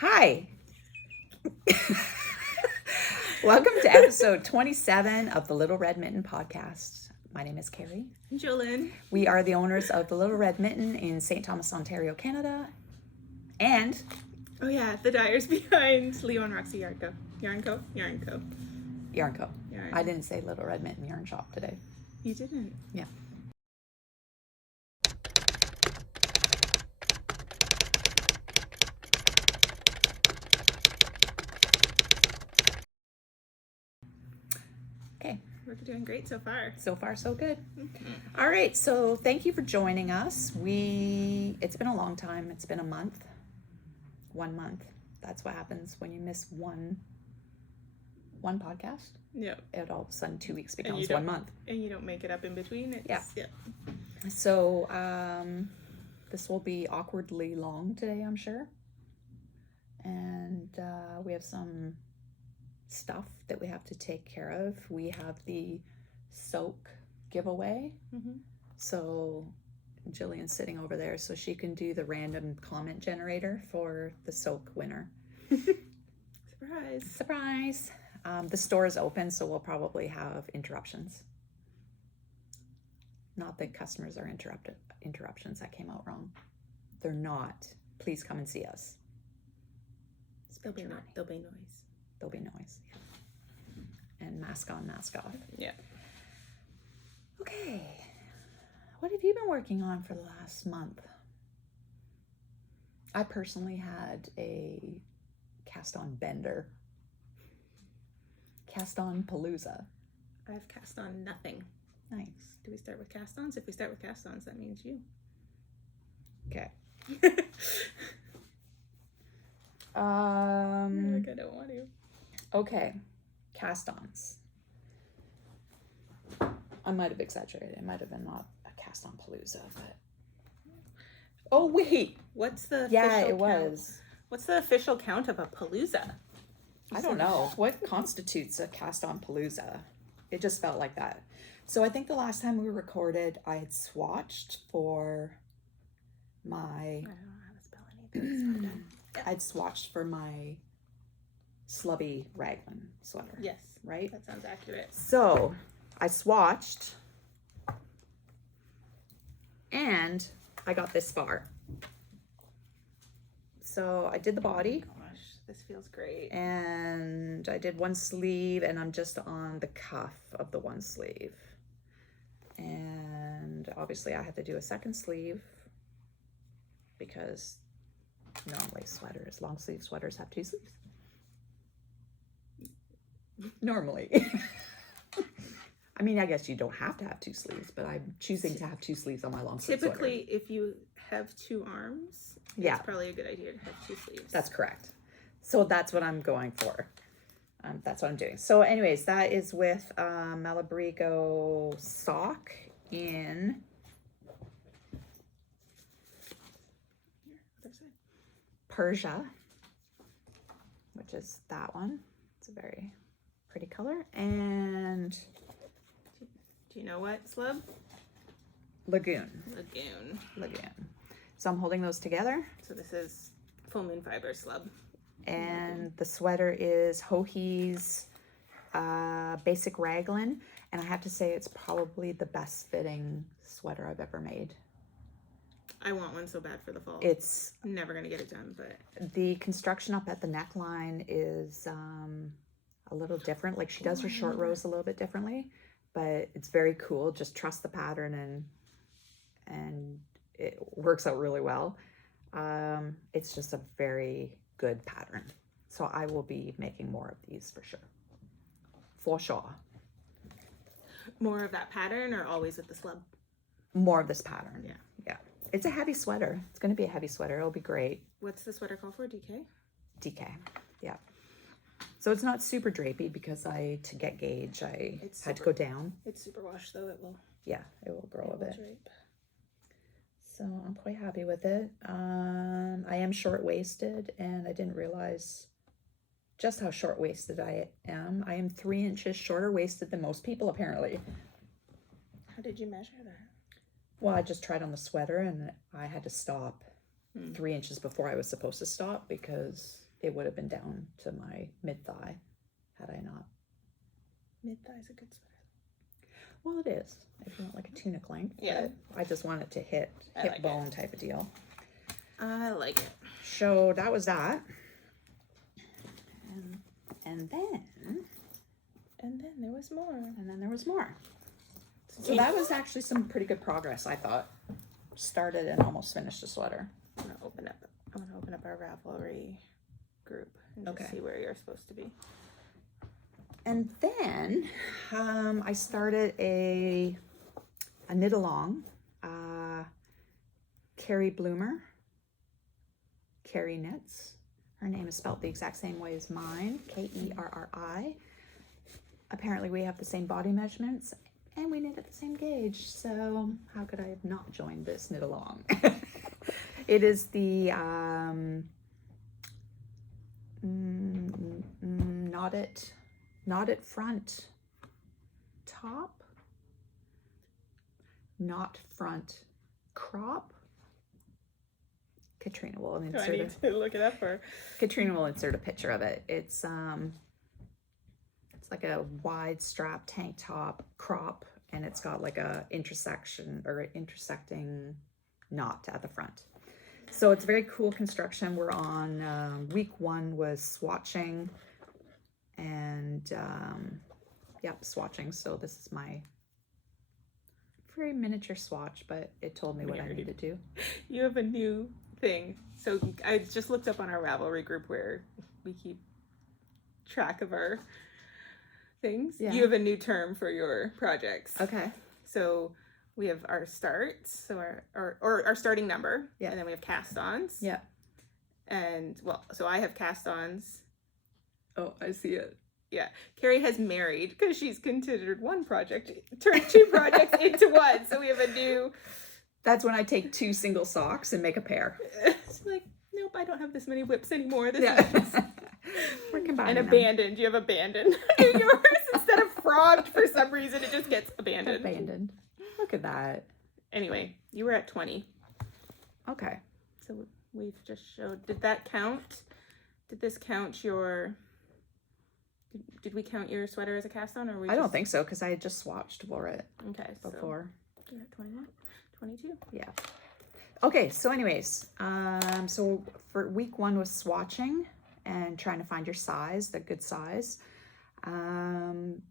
Hi. Welcome to episode 27 of the Little Red Mitten podcast. My name is Kerri Jolyn. We are the owners of the Little Red Mitten in St. Thomas, Ontario, Canada. And Oh yeah, the dyers behind Leo and Roxy Yarn Co. Yarn Co. Yarn Co. I didn't say Little Red Mitten Yarn Shop today. You didn't? Yeah. Okay. We're doing great so far. So far, so good. Mm-hmm. All right. So thank you for joining us. It's been a long time. It's been a month. 1 month. That's what happens when you miss one podcast. Yeah. It all of a sudden 2 weeks becomes 1 month. And you don't make it up in between. Yeah. So this will be awkwardly long today, I'm sure. And we have some stuff that we have to take care of. We have the soak giveaway. Mm-hmm. So Gillian's sitting over there so she can do the random comment generator for the soak winner. Surprise. The store is open, so we'll probably have interruptions. Not that customers are interruptions. That came out wrong. They're not. Please come and see us. There'll be noise. There'll be noise. And mask on, mask off. Yeah. Okay. What have you been working on for the last month? I personally had a cast-on bender. Cast-on palooza. I've cast on nothing. Nice. Do we start with cast-ons? If we start with cast-ons, that means you. Okay. I don't want to. Okay. Cast-ons. I might have exaggerated. It might have been not a cast-on palooza, but... Oh, wait. What's the official count? What's the official count of a palooza? I don't know. What constitutes a cast-on palooza? It just felt like that. So I think the last time we recorded, I had swatched for my... I don't know how to spell anything. I'd swatched for my slubby raglan sweater. Yes. Right? That sounds accurate. So I swatched and I got this far. So I did the body. Oh gosh, this feels great. And I did one sleeve and I'm just on the cuff of the one sleeve. And obviously I had to do a second sleeve because normally long sleeve sweaters have 2 sleeves. Normally. I mean, I guess you don't have to have 2 sleeves, but I'm choosing to have 2 sleeves on my long sleeve sweater. Typically, if you have 2 arms, it's probably a good idea to have 2 sleeves. That's correct. So that's what I'm going for. That's what I'm doing. So anyways, that is with Malabrigo sock in Persia, which is that one. It's a very pretty color. And do you know what slub? Lagoon. So I'm holding those together. So this is full moon fiber slub. And the sweater is Hohi's basic raglan. And I have to say it's probably the best fitting sweater I've ever made. I want one so bad for the fall. It's never going to get it done, but... The construction up at the neckline is a little different. Like she does her short rows a little bit differently, but it's very cool. Just trust the pattern and it works out really well. It's just a very good pattern. So I will be making more of these for sure. For sure. More of that pattern or always with the slub? More of this pattern. Yeah. It's a heavy sweater. It's going to be a heavy sweater. It'll be great. What's the sweater called for? DK? DK. Yeah. So it's not super drapey because to get gauge, I had to go down. It's super wash though. It will. Yeah, it will grow a bit. Drape. So I'm quite happy with it. I am short-waisted and I didn't realize just how short-waisted I am. I am 3 inches shorter waisted than most people apparently. How did you measure that? Well, I just tried on the sweater and I had to stop 3 inches before I was supposed to stop because it would have been down to my mid-thigh had I not. Mid-thigh's a good sweater. Well, it is, if you want like a tunic length. Yeah. I just want it to hip like bone type of deal. I like it. So that was that. And then there was more. And then there was more. So that was actually some pretty good progress, I thought. Started and almost finished the sweater. I'm gonna open up our Ravelry group and just see where you're supposed to be. And then I started a knit along. Kerri Bloomer. Kerri Knits. Her name is spelled the exact same way as mine. Kerri. Apparently we have the same body measurements and we knit at the same gauge. So how could I have not joined this knit along? It is the knotted front top, knot front crop. Katrina will insert. Do I need to look it up, or Katrina will insert a picture of it. It's like a wide strap tank top crop, and it's got like a intersecting knot at the front. So it's very cool construction. We're on week 1 was swatching, and swatching. So this is my very miniature swatch, but it told me what I needed to do. You have a new thing. So I just looked up on our Ravelry group where we keep track of our things. Yeah. You have a new term for your projects. Okay. So we have our starts, so our starting number. Yeah. And then we have cast-ons. Yeah. And so I have cast-ons. Oh, I see it. Yeah. Kerri has married because she's considered one project, turned 2 projects into one. So we have a new. That's when I take 2 single socks and make a pair. It's like, nope, I don't have this many whips anymore. This is we're combining and abandoned. Them. You have abandoned yours instead of frogged for some reason. It just gets abandoned. Abandoned. Look at that. Anyway, you were at 20. Okay. So we've just showed. Did that count? Did this count your? Did we count your sweater as a cast on, or I don't think so because I had just swatched for it. Okay. Before. So you're at 21. 22. Yeah. Okay, so anyways, so for week 1 was swatching and trying to find your size, the good size. And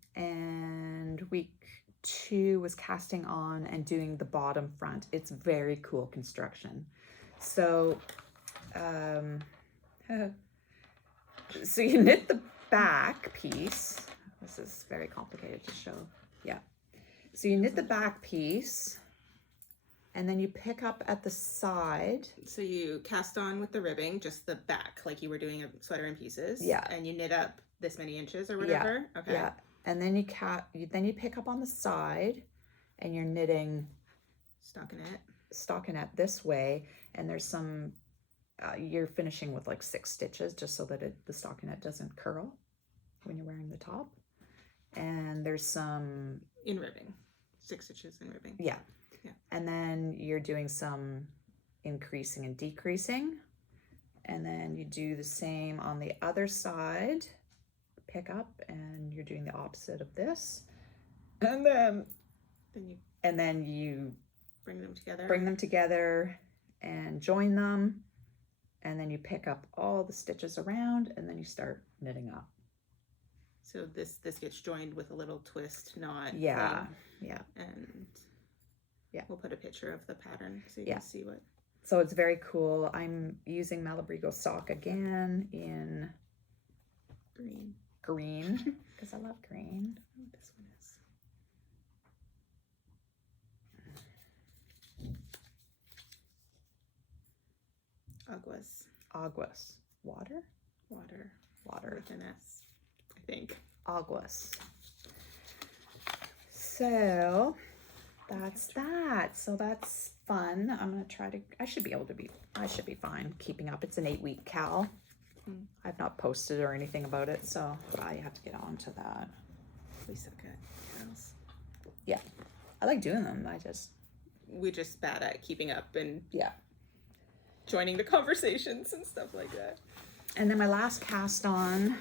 week 2 was casting on and doing the bottom front. It's very cool construction. So, so you knit the back piece. This is very complicated to show. Yeah. So you knit the back piece. And then you pick up at the side. So you cast on with the ribbing, just the back, like you were doing a sweater in pieces. Yeah. And you knit up this many inches or whatever. Yeah. Okay. Yeah. And then you pick up on the side, and you're knitting stockinette this way. And there's some. You're finishing with like 6 stitches, just so that the stockinette doesn't curl when you're wearing the top. And there's some in ribbing, 6 stitches in ribbing. Yeah. Yeah. And then you're doing some increasing and decreasing. And then you do the same on the other side. Pick up, and you're doing the opposite of this. And then you bring them together and join them. And then you pick up all the stitches around, and then you start knitting up. So this gets joined with a little twist knot. Yeah. Yeah. And yeah, we'll put a picture of the pattern so you can see what. So it's very cool. I'm using Malabrigo sock again in green because I love green. Oh, this one is aguas. Water with an S, I think. Aguas. So that's that. So that's fun. I'm gonna try to. I should be fine keeping up. It's an 8-week cal. I've not posted or anything about it, so I have to get on to that. We suck at cals. Yeah, I like doing them. We're just bad at keeping up and joining the conversations and stuff like that. And then my last cast on,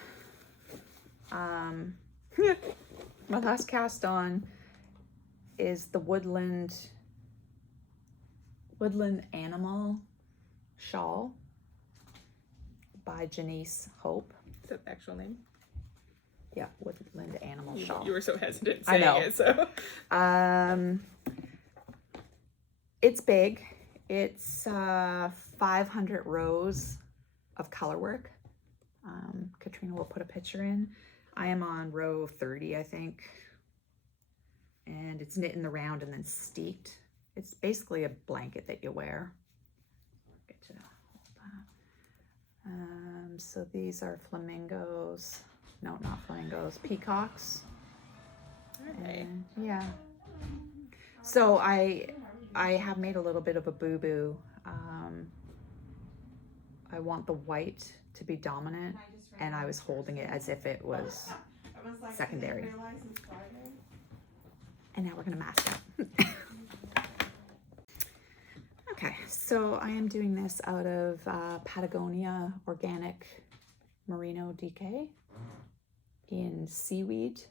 is the woodland animal shawl by Janice Hope. Is that the actual name? Yeah, woodland animal shawl. You were so hesitant saying it, so. It's big. It's 500 rows of color work. Katrina will put a picture in. I am on row 30, I think. And it's knit in the round and then steeked. It's basically a blanket that you wear. Get to hold that. So these are flamingos. No, not flamingos. Peacocks. Okay. And, yeah. So I have made a little bit of a boo-boo. I want the white to be dominant, and I was holding it as if it was secondary. And now we're gonna mask up. Okay, so I am doing this out of Patagonia Organic Merino DK in seaweed.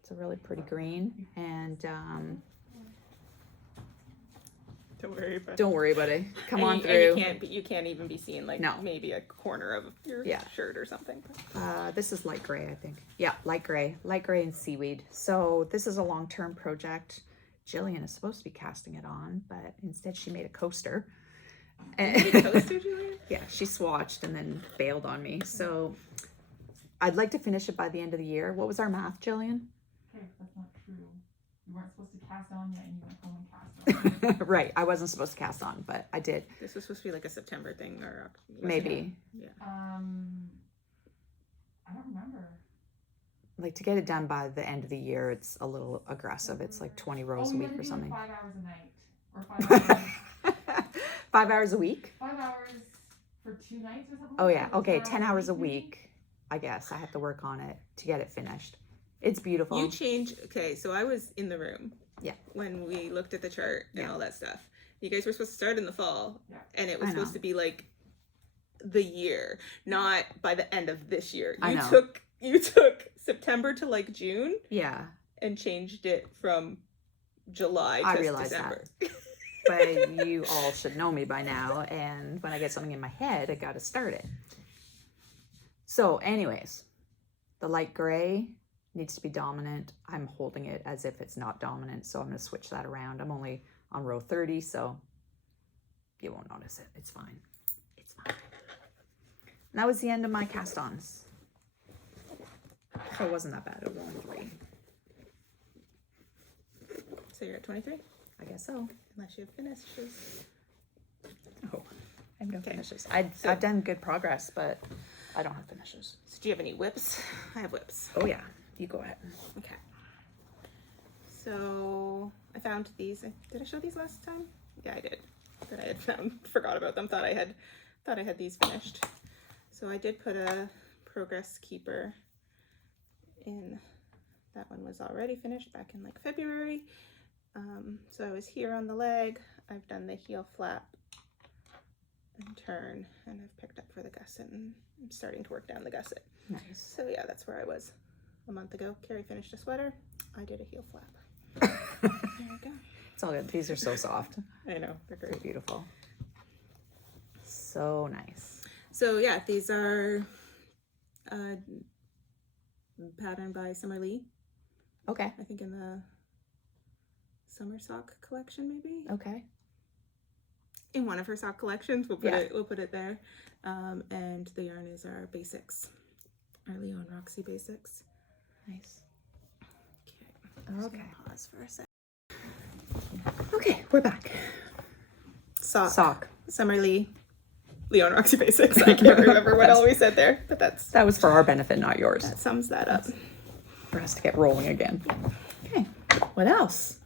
It's a really pretty green, and don't worry about it. Come on through. And you can't even be seeing maybe a corner of your shirt or something. This is light gray, I think. Yeah, light gray and seaweed. So this is a long-term project. Gillian is supposed to be casting it on, but instead she made a coaster. You made a coaster, Gillian? Yeah, she swatched and then bailed on me. So I'd like to finish it by the end of the year. What was our math, Gillian? Okay, that's not true. You weren't supposed to cast on yet, and you went home and cast on. Right, I wasn't supposed to cast on, but I did. This was supposed to be like a September thing, or maybe. Yeah. I don't remember. Like, to get it done by the end of the year, it's a little aggressive. It's like 20 rows a week or something. 5 hours a night, or 5 hours. 5 hours a week? 5 hours for 2 nights or something. Oh yeah, okay, 10 hours a week. I guess I have to work on it to get it finished. It's beautiful. Okay, so I was in the room. Yeah. When we looked at the chart and all that stuff. You guys were supposed to start in the fall. Yeah. And it was supposed to be like the year, not by the end of this year. You took September to like June. Yeah. And changed it from July to December. That. But you all should know me by now, and when I get something in my head, I gotta start it. So anyways, the light gray needs to be dominant. I'm holding it as if it's not dominant, so I'm going to switch that around. I'm only on row 30, so you won't notice it. It's fine. It's fine. And that was the end of my cast-ons. So it wasn't that bad. It was only 3. So you're at 23? I guess so. Unless you have finishes. Oh, I have no finishes. I've done good progress, but I don't have finishes. So do you have any whips? I have whips. Oh yeah. You go ahead. Okay. So I found these. Did I show these last time? Yeah, I did. That I had forgot about them. Thought I had these finished. So I did put a progress keeper in. That one was already finished back in like February. So I was here on the leg. I've done the heel flap and turn, and I've picked up for the gusset, and I'm starting to work down the gusset. Nice. So yeah, that's where I was a month ago. Kerri finished a sweater. I did a heel flap. There we go. It's all good. These are so soft. I know. They're great. They're beautiful. So nice. So yeah, these are patterned by Summer Lee. Okay. I think in the summer sock collection, maybe. Okay. In one of her sock collections, we'll put it there. And the yarn is our basics, our Leo and Roxy basics. Nice. Okay. Pause for a sec. Okay, we're back. Sock. Summer Lee, Leo and Roxy basics. I can't remember what all we said there, but that was for our benefit, not yours. That sums that up. For us to get rolling again. Okay. What else?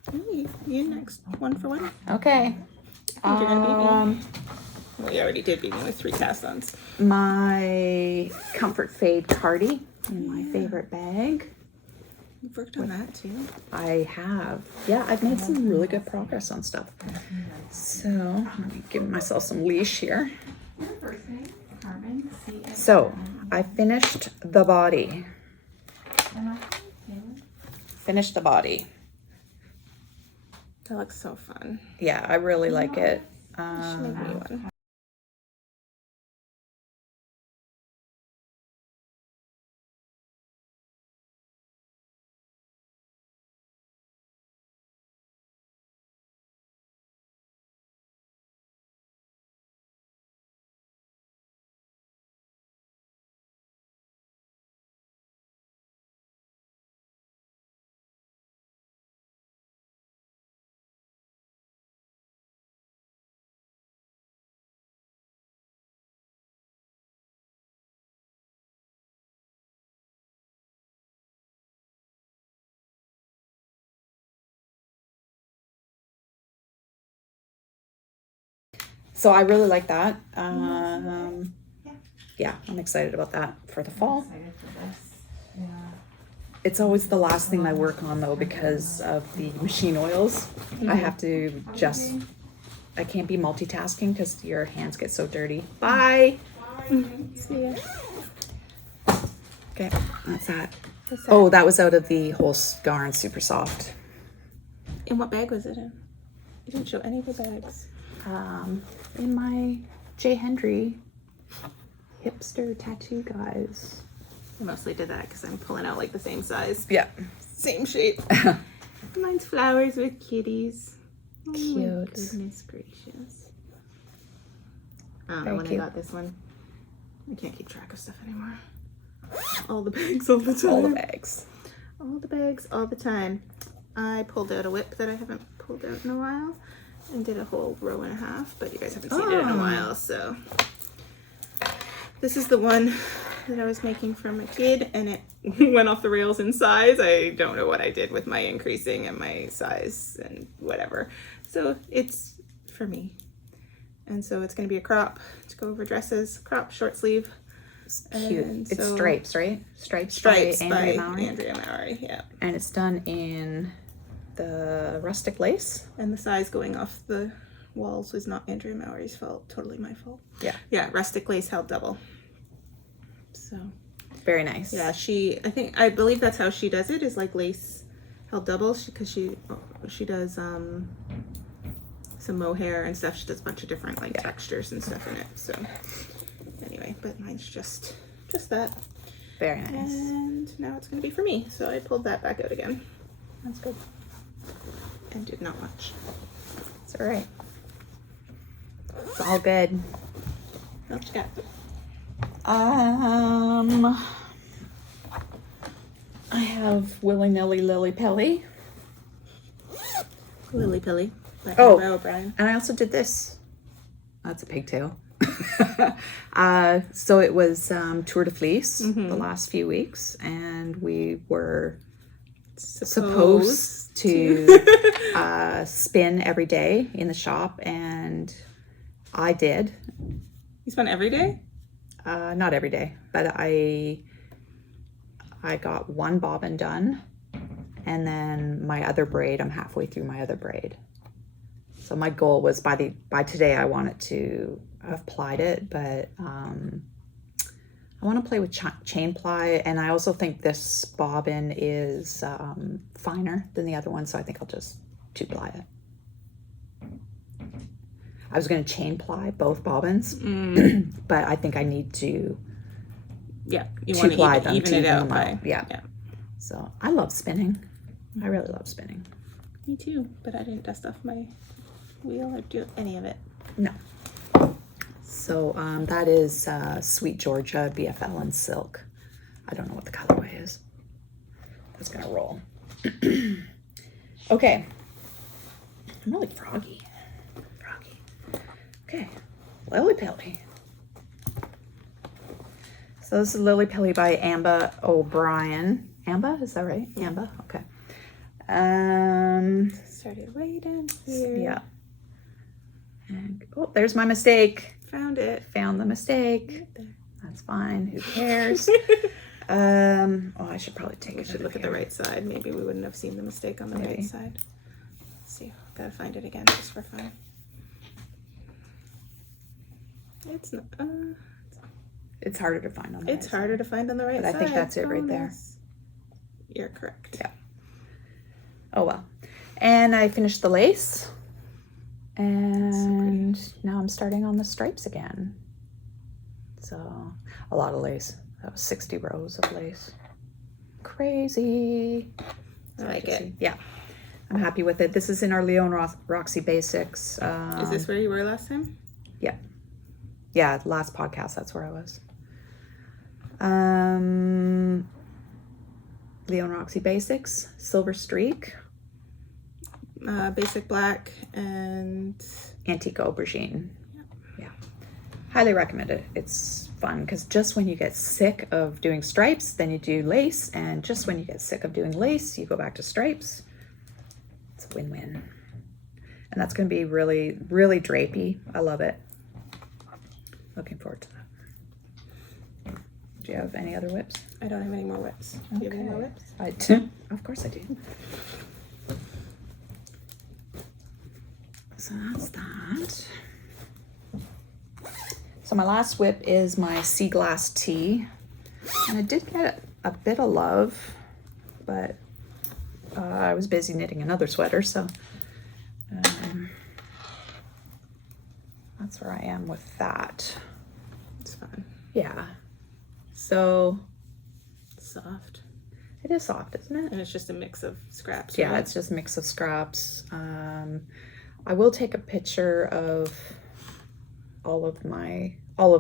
You next. 1 for 1. Okay. You're gonna beat me. Well, you already did beat me with 3 cast-ons. My Comfort Fade Cardi in my favorite bag. You've worked on that too. I have. Yeah, I've made some really good progress on stuff. So let me give myself some leash here. carbon. So I finished the body. Finished the body. That looks so fun. Yeah, I really like it. You should make me one. So I really like that. Yeah, I'm excited about that for the fall. Excited for this. Yeah. It's always the last thing I work on though because of the machine oils. I have to just, I can't be multitasking because your hands get so dirty. Bye. See ya. Okay, that's that. What's that? Oh, that was out of the whole yarn super soft. In what bag was it in? You didn't show any of the bags. In my J. Hendry hipster tattoo guys. I mostly did that because I'm pulling out like the same size, Yeah. same shape. Mine's flowers with kitties. Oh my Cute. goodness gracious. I don't know Very when cute. I got this one. I can't keep track of stuff anymore. All the bags all the time. All the bags. All the bags all the time. I pulled out a whip that I haven't pulled out in a while and did a whole row and a half, but you guys haven't seen it in a while, so. This is the one that I was making for my kid and it went off the rails in size. I don't know what I did with my increasing and my size and whatever. So it's for me. And so it's going to be a crop to go over dresses, crop, short sleeve. It's cute. And It's so- stripes, right? Stripes Stripes by by Andrea Mowry. Andrea Mowry, yeah. And it's done in the rustic lace. And the size going off the walls was not Andrea Mowry's fault, totally my fault. Yeah. Yeah, rustic lace held double. So, Very nice. yeah, I believe that's how she does it, is like lace held double, because she does some mohair and stuff. She does a bunch of different like textures and stuff in it. So, anyway, but mine's just that. Very nice. And now it's going to be for me. So I pulled that back out again. That's good. And did not much. It's all right. It's all good. What you got? I have Willy Nilly Lily Pelly. Lily Pilly. By Oh. Barbara O'Brien. And I also did this. That's a pigtail. So it was Tour de Fleece the last few weeks, and we were supposed to spin every day in the shop, and I did. You spent every day? Not every day, but I got one bobbin done, and then my other braid, I'm halfway through my other braid. So my goal was by today I wanted to have applied it, but I want to play with chain ply, and I also think this bobbin is finer than the other one, so I think I'll just two ply it. I was going to chain ply both bobbins, but I think I need to Yeah, you two want ply to them even to it out them by. Yeah. So I love spinning. I really love spinning. Me too, but I didn't dust off my wheel or do any of it. No. So that is Sweet Georgia BFL and silk. I don't know what the colorway is. That's gonna roll. Okay. I'm really froggy. Okay. Lily Pilly. So this is Lily Pilly by Amba O'Brien. Amba, is that right? Amba. Okay. Started way down here. Yeah. And, oh, there's my mistake. Found it. Found the mistake. Right there. That's fine. Who cares? Oh, I should probably take We it. should look at the right side. Maybe we wouldn't have seen the mistake on the Maybe. right side. Let's see. Gotta find it again just for fun. It's not. It's harder to find on the It's right harder side. to find on the right But I side. think that's it right there. Bonus. You're correct. Yeah. Oh well. And I finished the lace. And now I'm starting on the stripes again. So a lot of lace. That was 60 rows of lace. Crazy. I like it. Yeah. I'm happy with it. This is in our Leo and Roxy Basics. Is this where you were last time? Yeah, last podcast, that's where I was. Leo and Roxy Basics, Silver Streak, Basic black and Antique Aubergine. Yeah. Highly recommend it. It's fun because just when you get sick of doing stripes, then you do lace. And just when you get sick of doing lace, you go back to stripes. It's a win-win. And that's going to be really, really drapey. I love it. Looking forward to that. Do you have any other whips? I don't have any more whips. Do you have any more whips? I do. Of course I do. So that's that. So my last whip is my Sea Glass Tea. And I did get a bit of love, but I was busy knitting another sweater, so that's where I am with that. It's fun. Yeah. So Soft. it is soft, isn't it? And it's just a mix of scraps. Yeah, right? it's just a mix of scraps. I will take a picture of all of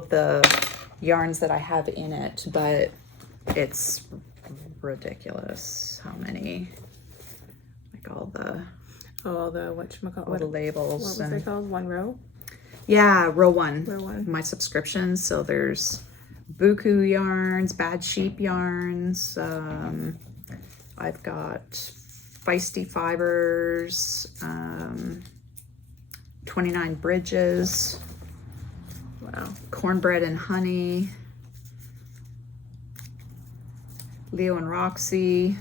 the yarns that I have in it, but it's ridiculous how many, like all the What labels was and they called? One row? yeah, row one. Row one. My subscriptions. So there's Buku yarns, Bad Sheep yarns. I've got Feisty Fibers, 29 Bridges, Wow. Cornbread and Honey, Leo and Roxy,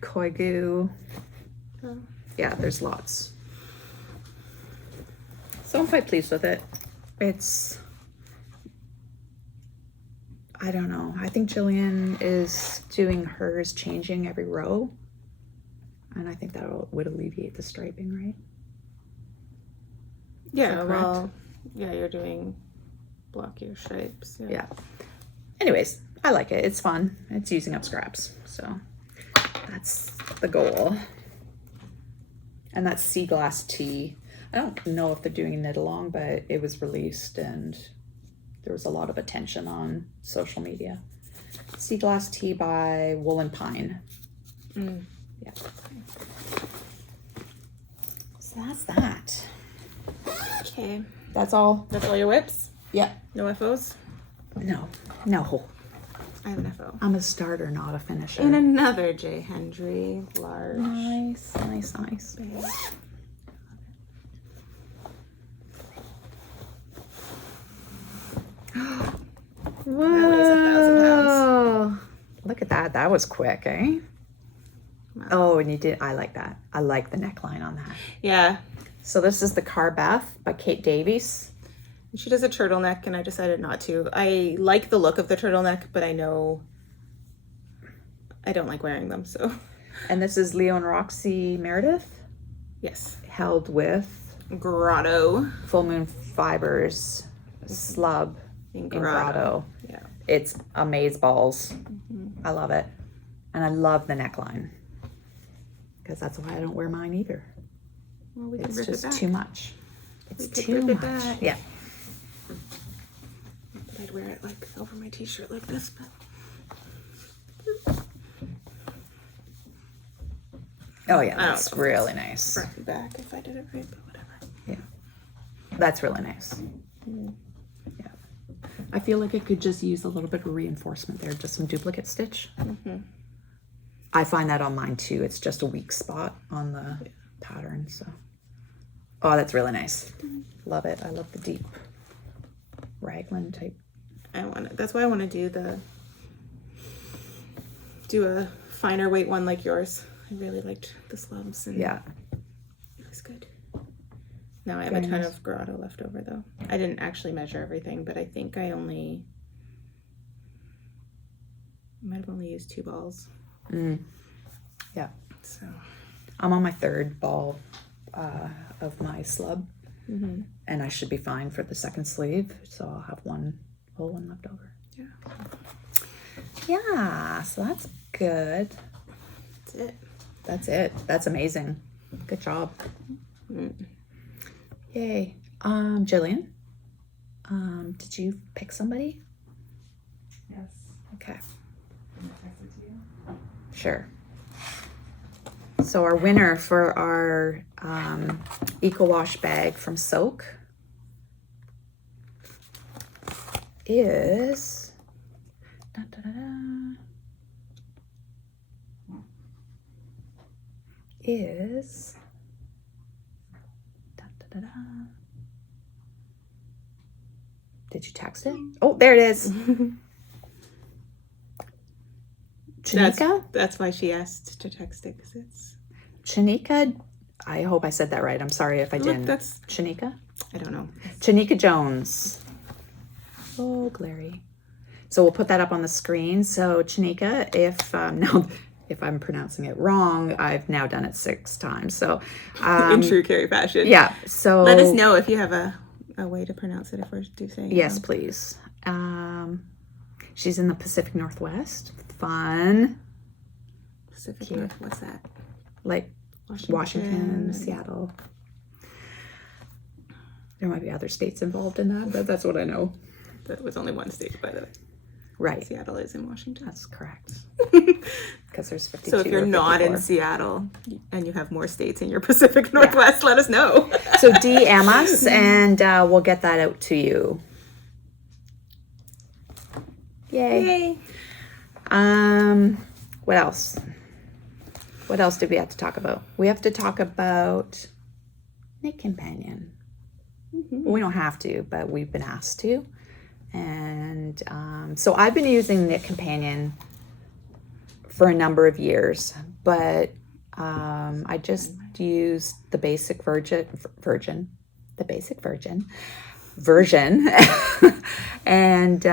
Koigu. Oh. Yeah, there's lots. So I'm quite pleased with it. It's, I don't know. I think Gillian is doing hers changing every row. And I think that would alleviate the striping, right? Yeah, that well, yeah, you're doing blockier stripes. Yeah. Anyways, I like it. It's fun. It's using up scraps. So that's the goal. And that's Sea Glass Tea. I don't know if they're doing knit along, but it was released and there was a lot of attention on social media. Sea Glass Tea by Wool and Pine. Mm. Yeah. So that's that. Okay. That's all. That's all your whips? Yeah. No FOs? No. I have an FO. I'm a starter, not a finisher. And another J. Hendry large. Nice. Whoa. That weighs 1,000 pounds. Look at that. That was quick, eh? Wow. Oh, and you did. I like that. I like the neckline on that. Yeah. So this is the Carbeth by Kate Davies. She does a turtleneck, and I decided not to. I like the look of the turtleneck, but I know I don't like wearing them, so. And this is Leo and Roxy Meredith, Yes. held with Grotto. Full Moon Fibers slub In in Grotto. Grotto. Yeah. It's amazeballs. Mm-hmm. I love it. And I love the neckline. Because that's why I don't wear mine either. Well, we can It's rip it just back. too much. We It's could too rip much. it back. Yeah. But I'd wear it like over my t-shirt like this, but Oh yeah, I don't that's know. really nice. front and back if I did it right, but whatever. That's really nice. Mm. Yeah. I feel like it could just use a little bit of reinforcement there, just some duplicate stitch. Mm-hmm. I find that on mine too. It's just a weak spot on the pattern. So, oh, that's really nice. Love it. I love the deep raglan type. That's why I want to do a finer weight one like yours. I really liked the slubs and Yeah. it was good. Now I have Very a ton nice. of grotto left over though. I didn't actually measure everything, but I think I might have only used 2 balls. Yeah. So I'm on my 3rd ball of my slub, mm-hmm. and I should be fine for the 2nd sleeve. So I'll have one whole one left over. Yeah, so that's good. That's it. That's it. That's amazing. Good job. Yay. Gillian, did you pick somebody? Yes. Okay. Can I text it to you? Sure. So our winner for our Eco Wash bag from Soak is did you text it? Oh, there it is. Chanika? That's why she asked to text it, because it's... Chanika, I hope I said that right. I'm sorry if I Look, didn't. that's... Chanika? I don't know. Chanika Jones. Oh, glary. So we'll put that up on the screen. So Chanika, if now if I'm pronouncing it wrong, I've now done it 6 times. So In true Kerri fashion. yeah. So let us know if you have a way to pronounce it if we're saying it yes, wrong. please. She's in the Pacific Northwest. Fun. Pacific North, what's that? Like Washington, Seattle. There might be other states involved in that, but that's what I know. That was only one state, by the way. Right. Seattle is in Washington. That's correct. Because there's 52. So if you're or not in 54. Seattle and you have more states in your Pacific Northwest, let us know. So DM us and we'll get that out to you. Yay. What else? What else did we have to talk about? We have to talk about Knit Companion. Mm-hmm. We don't have to, but we've been asked to. And so I've been using Knit Companion for a number of years, but I just used the basic version, and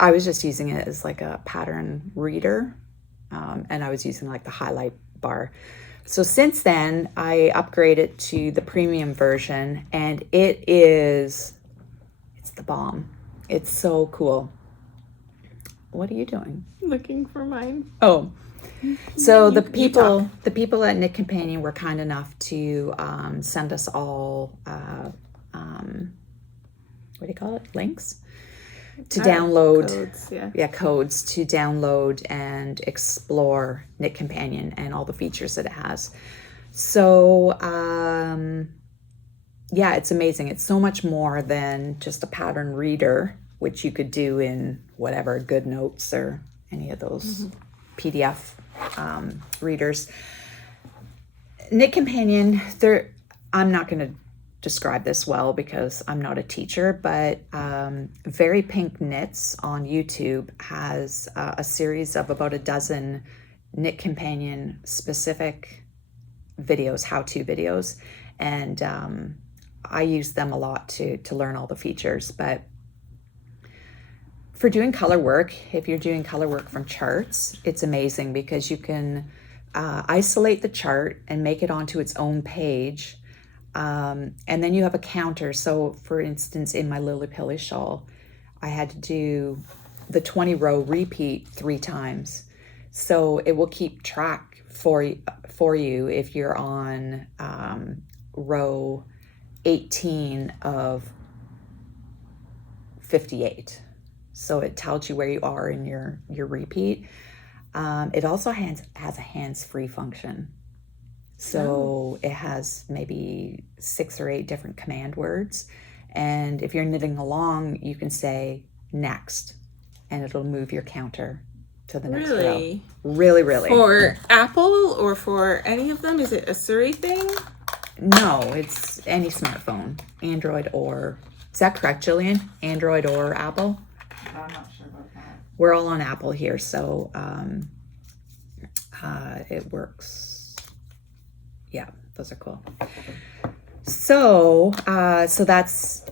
I was just using it as like a pattern reader, and I was using like the highlight bar. So since then, I upgraded to the premium version, and it's the bomb. It's so cool. What are you doing? Looking for mine. Oh, so the You talk. people at Knit Companion were kind enough to send us all what do you call it? Links to download. Codes, yeah. Yeah, codes to download and explore Knit Companion and all the features that it has. So yeah, it's amazing. It's so much more than just a pattern reader, which you could do in whatever, GoodNotes or any of those PDF readers. Knit Companion, I'm not going to describe this well because I'm not a teacher, but Very Pink Knits on YouTube has a series of about a dozen Knit Companion specific videos, how-to videos, and I use them a lot to learn all the features. But for doing color work, if you're doing color work from charts, it's amazing because you can isolate the chart and make it onto its own page. And then you have a counter. So for instance, in my Lily Pilly shawl, I had to do the 20 row repeat 3 times. So it will keep track for you if you're on row 18 of 58. So it tells you where you are in your repeat. It also has a hands-free function. So it has maybe 6 or 8 different command words. And if you're knitting along, you can say next, and it'll move your counter to the next row. Really. For Apple or for any of them? Is it a Surrey thing? No, it's any smartphone, Android or, is that correct, Gillian? Android or Apple? I'm not sure about that. We're all on Apple here, so it works. Yeah, those are cool. So, so that's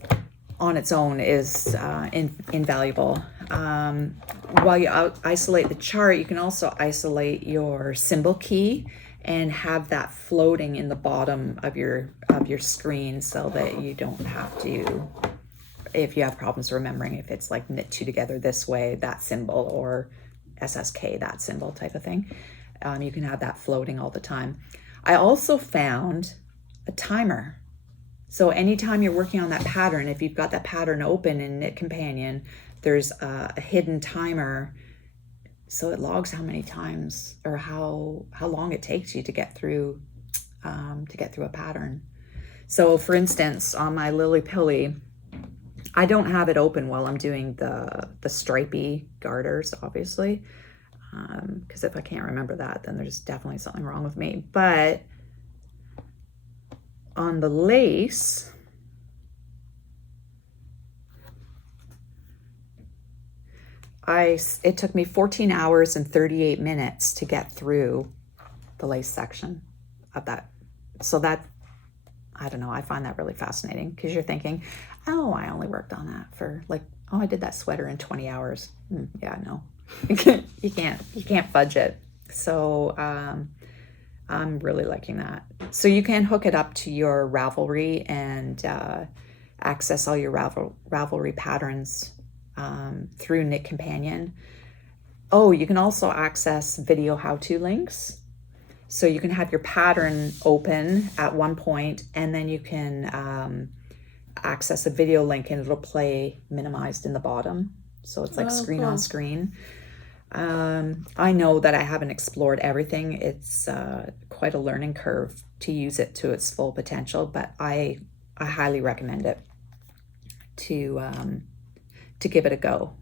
on its own is invaluable. While you isolate the chart, you can also isolate your symbol key and have that floating in the bottom of your screen so that you don't have to, if you have problems remembering if it's like knit two together this way, that symbol, or SSK, that symbol type of thing. You can have that floating all the time. I also found a timer. So anytime you're working on that pattern, if you've got that pattern open in Knit Companion, there's a hidden timer. So it logs how many times or how long it takes you to get through a pattern. So for instance, on my Lily Pilly, I don't have it open while I'm doing the stripy garters, obviously, because if I can't remember that, then there's definitely something wrong with me. But on the lace, it took me 14 hours and 38 minutes to get through the lace section of that. So that, I don't know, I find that really fascinating, because you're thinking, oh, I only worked on that for like, oh, I did that sweater in 20 hours. Yeah, no, you can't fudge it. So I'm really liking that. So you can hook it up to your Ravelry and access all your Ravelry patterns through Knit Companion. Oh, you can also access video how-to links. So you can have your pattern open at one point, and then you can access a video link and it'll play minimized in the bottom. So it's like screen on screen. I know that I haven't explored everything. It's quite a learning curve to use it to its full potential, but I highly recommend it to give it a go.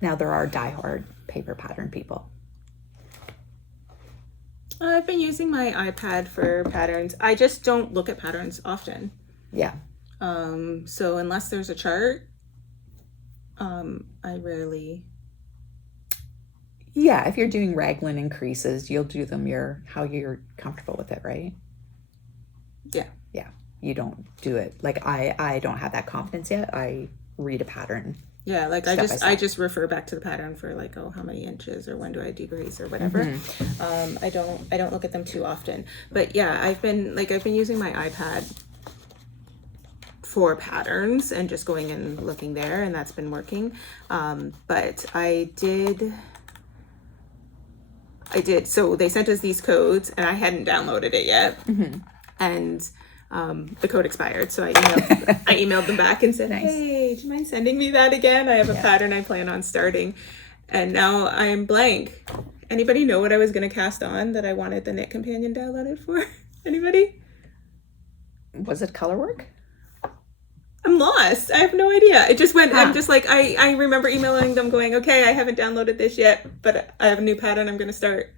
Now, there are diehard paper pattern people. I've been using my iPad for patterns. I just don't look at patterns often. Yeah. So unless there's a chart, I rarely. Yeah, if you're doing raglan increases, you'll do them how you're comfortable with it, right? Yeah. Yeah. You don't do it like I don't have that confidence yet. I read a pattern. Yeah, like I just refer back to the pattern for like, oh, how many inches, or when do I decrease, or whatever. Mm-hmm. I don't look at them too often. But yeah, I've been using my iPad for patterns and just going and looking there, and that's been working. But I did. So they sent us these codes, and I hadn't downloaded it yet, and the code expired. So I emailed them back and said, Nice. Hey, do you mind sending me that again? I have a pattern I plan on starting, and now I'm blank. Anybody know what I was going to cast on that I wanted the Knit Companion downloaded for? Anybody? Was it color work? I'm lost. I have no idea. It just went, I'm just like, I remember emailing them going, okay, I haven't downloaded this yet, but I have a new pattern I'm going to start.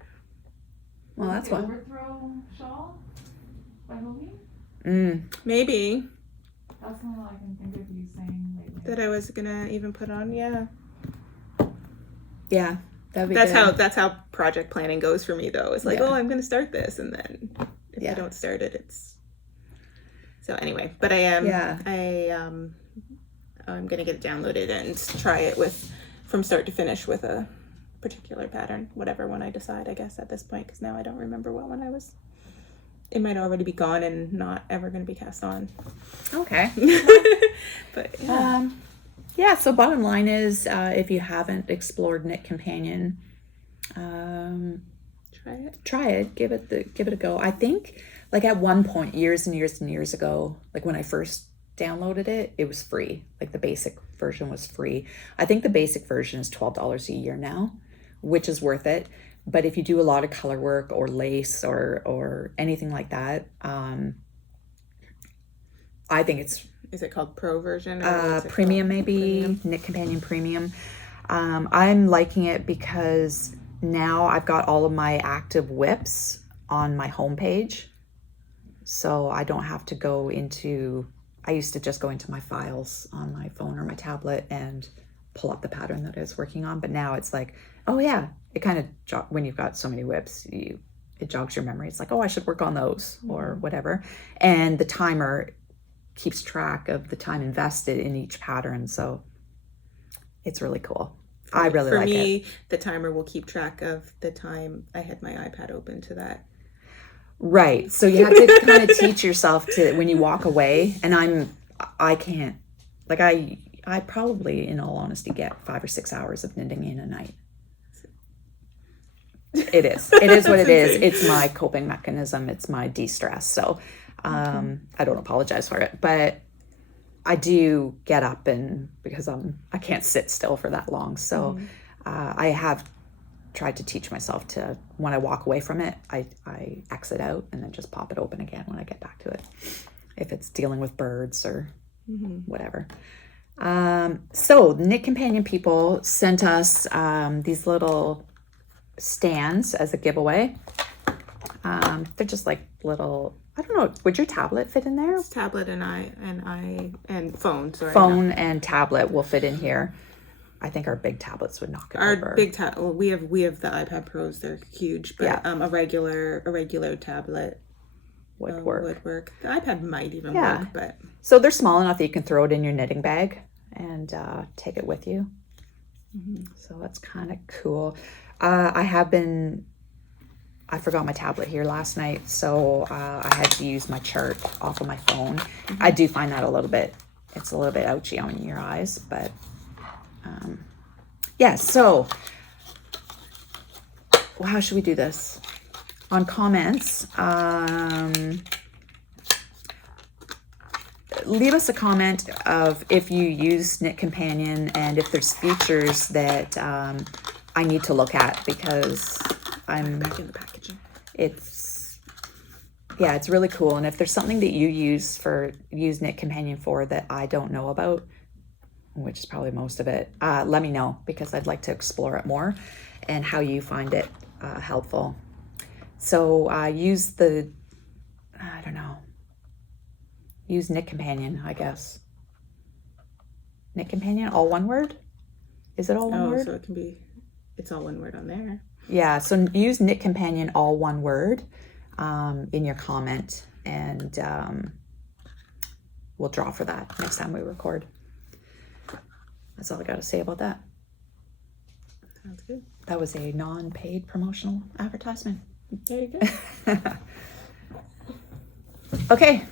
Well, that's one. Overthrow shawl by Hoagie? Maybe. That's the one I can think of you saying lately. That I was going to even put on, yeah. Yeah, that'd be good. That's how project planning goes for me, though. It's like, oh, I'm going to start this, and then if I don't start it, it's... So anyway, but I'm going to get it downloaded and try it from start to finish with a particular pattern, whatever one I decide, I guess, at this point, because now I don't remember what one it might already be gone and not ever going to be cast on. Okay. But so bottom line is, if you haven't explored Knit Companion, try it, give it a go. I think, like, at one point, years and years and years ago, like when I first downloaded it, it was free. Like, the basic version was free. I think the basic version is $12 a year now, which is worth it. But if you do a lot of color work or lace or anything like that, I think it's... Is it called Pro version? Or premium, maybe. Premium? Knit Companion Premium. I'm liking it because now I've got all of my active whips on my homepage. So I don't have to go into... I used to just go into my files on my phone or my tablet and pull up the pattern that I was working on. But now it's like, oh yeah, it kind of, when you've got so many whips, you it jogs your memory. It's like, oh, I should work on those or whatever. And the timer keeps track of the time invested in each pattern. So it's really cool. I really like it. For me, the timer will keep track of the time I had my iPad open to that. Right. So you have to kind of teach yourself to, when you walk away, and I can't, like I probably, in all honesty, get 5 or 6 hours of knitting in a night. It is what it is. It's my coping mechanism. It's my de-stress. So I don't apologize for it, but I do get up, and because I can't sit still for that long. So I have tried to teach myself to, when I walk away from it, I exit out and then just pop it open again when I get back to it, if it's dealing with birds or whatever. So the Knit Companion people sent us these little stands as a giveaway. They're just like little, I don't know, would your tablet fit in there? It's tablet and phone. Sorry, Phone and tablet will fit in here. I think our big tablets would knock it over. Our big tablet. Well, we have the iPad Pros. They're huge, but a regular tablet would work. The iPad might even work, but so they're small enough that you can throw it in your knitting bag and take it with you. So that's kind of cool. I forgot my tablet here last night, so I had to use my chart off of my phone. I do find that it's a little bit ouchy on your eyes, but so how should we do this? On comments, leave us a comment of if you use Knit Companion and if there's features that I need to look at, because I'm back in the packaging. It's really cool. And if there's something that you use Knit Companion for that I don't know about, which is probably most of it, let me know, because I'd like to explore it more and how you find it helpful. So use Knit Companion, I guess. Knit Companion, all one word? Is it all one word? So it's all one word on there. Yeah, so use Knit Companion, all one word, in your comment, and we'll draw for that next time we record. That's all I got to say about that. Sounds good. That was a non-paid promotional advertisement. There you go. Okay,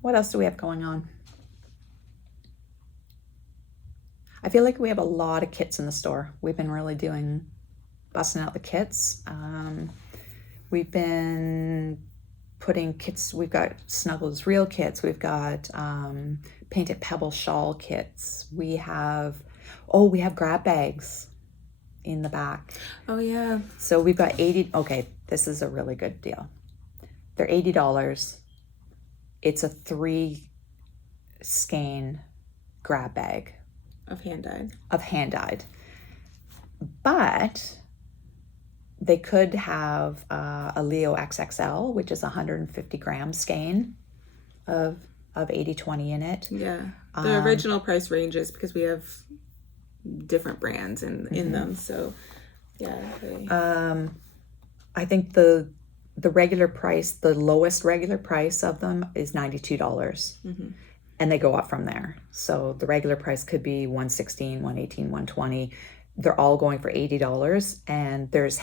what else do we have going on? I feel like we have a lot of kits in the store. We've been really busting out the kits. We've been putting kits. We've got Snuggles Real kits. We've got Painted Pebble shawl kits. We have grab bags in the back. Oh yeah. So we've got 80. Okay, this is a really good deal. They're $80. It's a 3 skein grab bag. Of hand dyed. But they could have a Leo XXL, which is 150 gram skein of 80/20 in it. Yeah. The original price ranges because we have different brands in them. So yeah. I think the regular price, the lowest regular price of them is $92. And they go up from there. So the regular price could be $116, $118, $120. They're all going for $80. And there's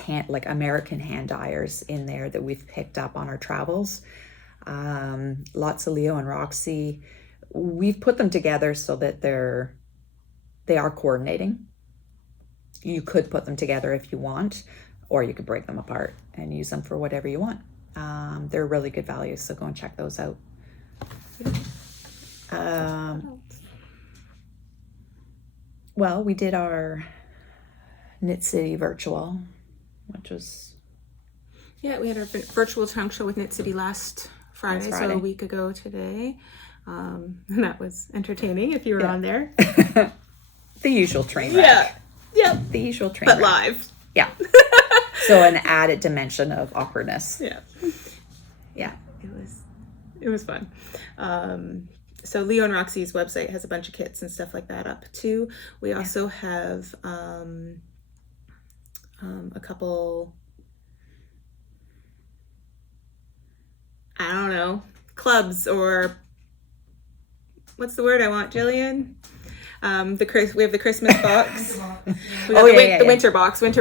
American hand dyers in there that we've picked up on our travels. Lots of Leo and Roxy. We've put them together so that they are coordinating. You could put them together if you want, or you could break them apart and use them for whatever you want. They're really good value, so go and check those out. Well, we did our Knit City virtual, which was... Yeah, we had our virtual trunk show with Knit City last Friday, so a week ago today. And that was entertaining if you were on there. The usual train wreck. Yeah. The usual train wreck. But live. Yeah. So an added dimension of awkwardness. Yeah. It was fun. So Leo and Roxy's website has a bunch of kits and stuff like that up too. We also have a couple I don't know, clubs, or what's the word I want, Gillian? We have the Christmas box. We got the winter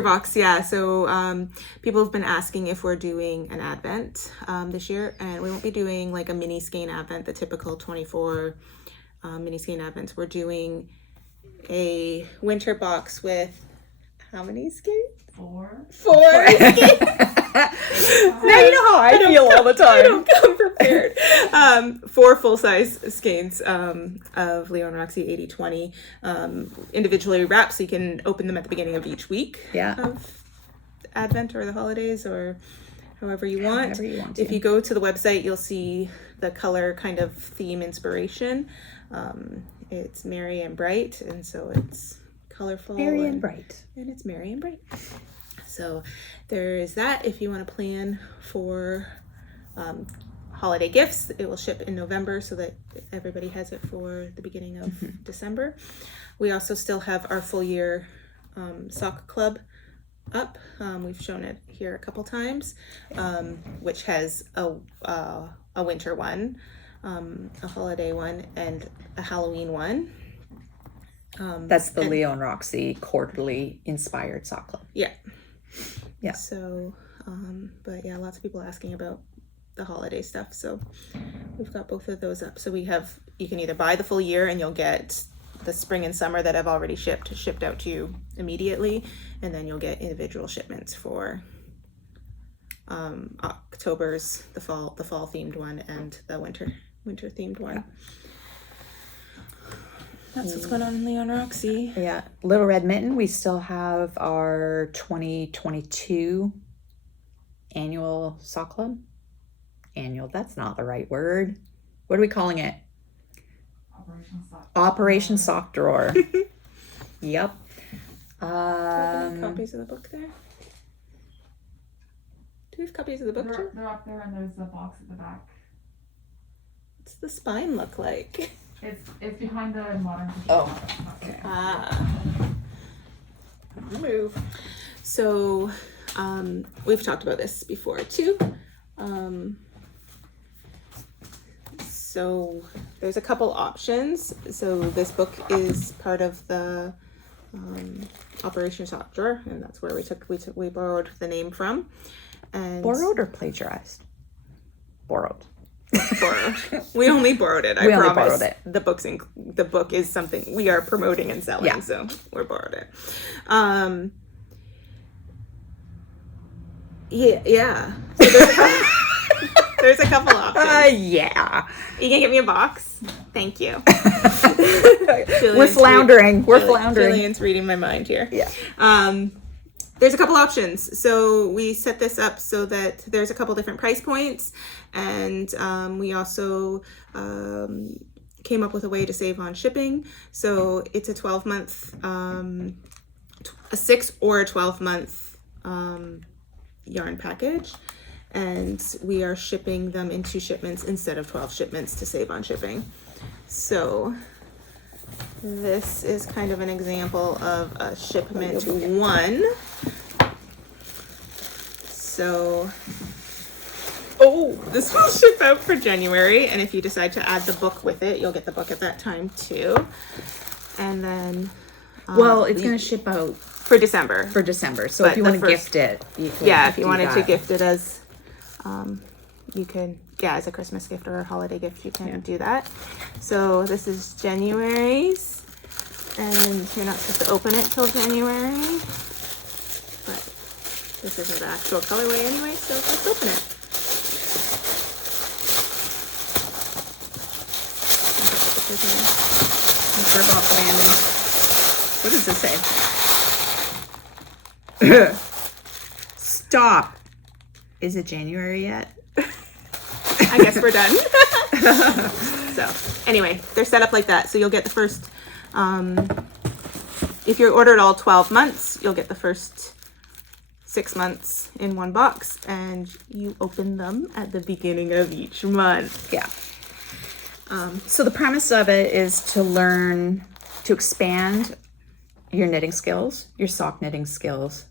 box. Yeah. So people have been asking if we're doing an Advent this year, and we won't be doing like a mini skein Advent, the typical 24 mini skein Advents. We're doing a winter box with how many skeins? 4. 4 skeins. Now you know how I feel all the time. I don't come prepared. 4 full-size skeins of Leo and Roxy 80/20 individually wrapped, so you can open them at the beginning of each week of Advent or the holidays, or however you want. If you go to the website, you'll see the color kind of theme inspiration. It's merry and bright, and so it's colorful. Merry and bright. And it's merry and bright. So there is that. If you want to plan for holiday gifts, it will ship in November so that everybody has it for the beginning of December. We also still have our full year sock club up. We've shown it here a couple times, which has a winter one, a holiday one, and a Halloween one. That's the Leo and Roxy quarterly inspired sock club. Yeah. Yeah. So, but yeah, lots of people asking about the holiday stuff. So we've got both of those up. So you can either buy the full year and you'll get the spring and summer that I've already shipped out to you immediately. And then you'll get individual shipments for October's, the fall themed one, and the winter themed one. That's what's going on in Leo and Roxy. Yeah. Little Red Mitten, we still have our 2022 annual sock club. Annual, that's not the right word. What are we calling it? Operation Sock Drawer. Yep. Do we have copies of the book there? Do we have copies of the book too? They're up there, and there's the box at the back. What's the spine look like? It's behind the modern. Oh, okay. Move. So, we've talked about this before too. So there's a couple options. So this book is part of the Operation Sock Drawer, and that's where we borrowed the name from. And Borrowed or plagiarized? Borrowed. We only borrowed it. I We only promise. borrowed it. The book is something we are promoting and selling. Yeah. So we borrowed it. Yeah. So there's a couple options. Yeah. You can get me a box. Thank you. We're floundering. Gillian's reading my mind here. Yeah. There's a couple options. So we set this up so that there's a couple different price points, and we also came up with a way to save on shipping. So it's a 12-month, a 6 or a 12-month yarn package, and we are shipping them in 2 shipments instead of 12 shipments to save on shipping. So this is kind of an example of a shipment 1. So, this will ship out for January, and if you decide to add the book with it, you'll get the book at that time too. And then, it's going to ship out for December. So if you want to gift it, you can. If you wanted to gift it as, you can, as a Christmas gift or a holiday gift, you can do that. So this is January's, and you're not supposed to open it till January, but this isn't the actual colorway anyway, so let's open it. What does this say? Stop. Is it January yet? I guess we're done. So anyway, they're set up like that. So you'll get the first, if you're ordered all 12 months, you'll get the first 6 months in one box, and you open them at the beginning of each month. Yeah. So the premise of it is to learn to expand your knitting skills, your sock knitting skills.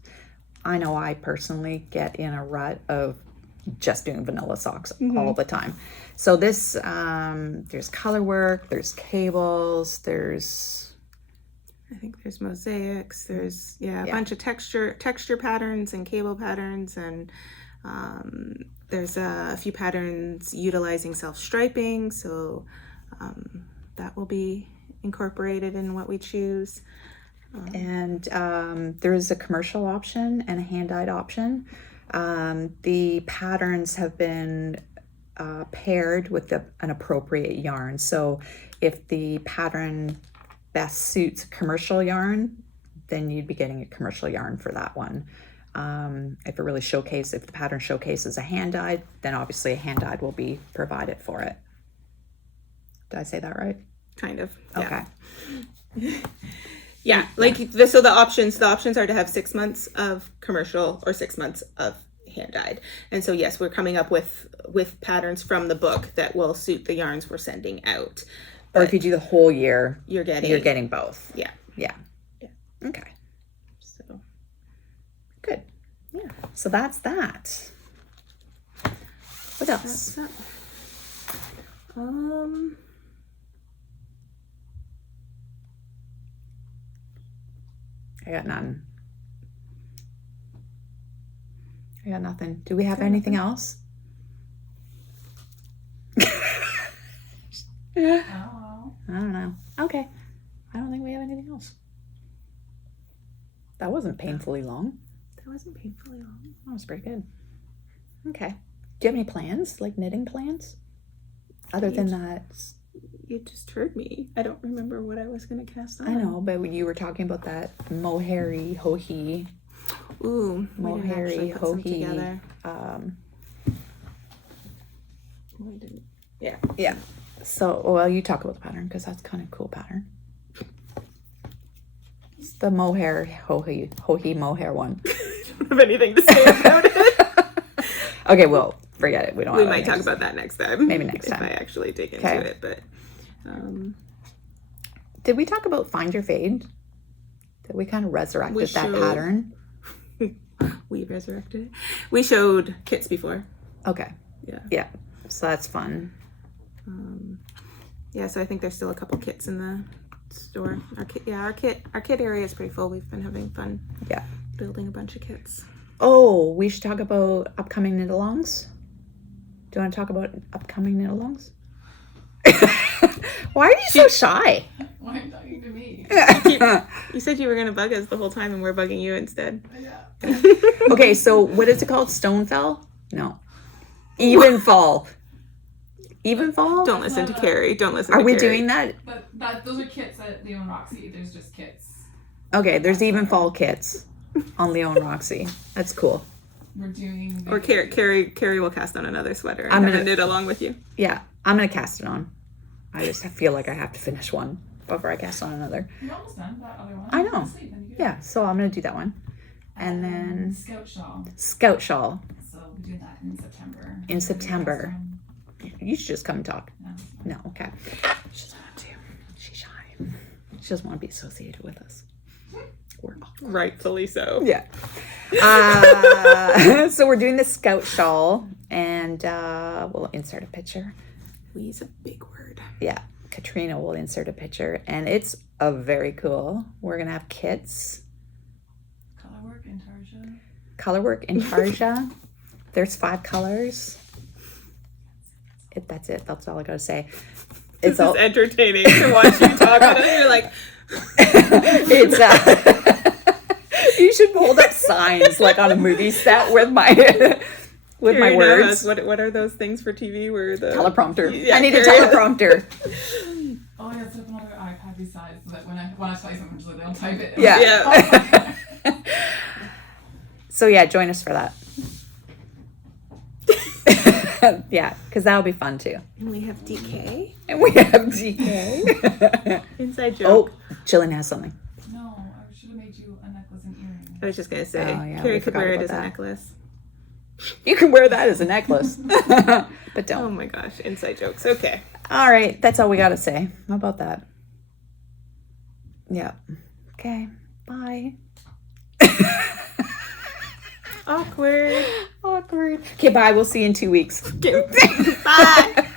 I know I personally get in a rut of just doing vanilla socks Mm-hmm. all the time. So this, there's color work, there's cables, there's, I think there's mosaics. There's a Yeah. bunch of texture patterns and cable patterns, and there's a few patterns utilizing self-striping. So that will be incorporated in what we choose. and there is a commercial option and a hand-dyed option. The patterns have been paired with an appropriate yarn. So if the pattern best suits commercial yarn, then you'd be getting a commercial yarn for that one. If the pattern showcases a hand-dyed, then obviously a hand-dyed will be provided for it. Did I say that right? Kind of. Yeah. Okay. Yeah, so the options are to have 6 months of commercial or 6 months of hand dyed. And so yes, we're coming up with patterns from the book that will suit the yarns we're sending out. Or if you do the whole year, You're you're getting both. Yeah. Yeah. Yeah. Okay. So Good. yeah, So that's that. What else? that's I got none. I got nothing. Do we have anything else? Oh. I don't know. Okay. I don't think we have anything else. That wasn't painfully long. that wasn't painfully long. That was pretty good. Okay. Do you have any plans, like knitting plans? Other than that, You just heard me. I don't remember what I was going to cast on. I know, but when you were talking about that mohairy hohi, Ooh, we didn't mohairy actually put some hohi. together. We didn't. Yeah. So, well, you talk about the pattern because that's kind of a cool pattern. It's the mohair hohi mohair one. I don't have anything to say about it. Okay, well, forget it. We don't. We have might anything talk to say. about that next time. Maybe next time. If I actually dig into Okay. it, but. Did we talk about Find Your Fade? Did we kind of resurrected that showed- pattern? We resurrected it. We showed kits before. Okay. Yeah. Yeah. So that's fun. Yeah, so I think there's still a couple kits in the store. Our kit area is pretty full. We've been having fun. Yeah. Building a bunch of kits. Oh, we should talk about upcoming knit-alongs. Do you want to talk about upcoming knit-alongs? Why are you so shy? Why are you talking to me? You said you were gonna bug us the whole time, and we're bugging you instead. Yeah. Okay, so what is it called? Stonefell? No. Evenfall. Evenfall? Don't listen to Kerri. Don't listen. Are to we Kerri. doing that? Those are kits at Leon Roxy. There's just kits. Okay, there's Evenfall kits on Leon Roxy. That's cool. We're doing. Or Kerri will cast on another sweater and I'm have gonna- it knit along with you. Yeah, I'm going to cast it on. I just feel like I have to finish one before I cast on another. You're almost done that other one. I know. Sleep, and you Yeah, so I'm going to do that one. And then Scout Shawl. Scout Shawl So we do that in September. in September. You should just come and talk. Yeah. No, okay. She doesn't want to. She's shy. She doesn't want to be associated with us. We're awkward. Rightfully so. Yeah. So we're doing the Scout Shawl, and we'll insert a picture. We's a big word. Yeah, Katrina will insert a picture, and it's very cool. We're gonna have kits, Colorwork in Tarja. colorwork in Tarja. There's 5 colors. That's it. That's all I gotta say. This is entertaining to watch you talk about it. You're like, It's you should hold up signs like on a movie set with my with my Kerri words. knows. What are those things for TV where the Teleprompter. Yeah, I need a Kerri- teleprompter. Oh yeah, it's like another iPad besides so that when I tell you something, usually they'll type it. Yeah. So yeah, join us for that. Yeah, because that'll be fun too. And we have DK. And we have DK. Inside joke. Oh, Gillian has something. No, I should have made you a necklace and earring. I was just gonna say, Oh, yeah, we Kerri could forgot wear it about as a that. necklace. You can wear that as a necklace, but Oh don't. my gosh, inside jokes. Okay. All right, that's all we got to say. How about that? Yeah. Okay. Bye. Awkward. Awkward. Okay, bye. We'll see you in 2 weeks. Okay. Bye.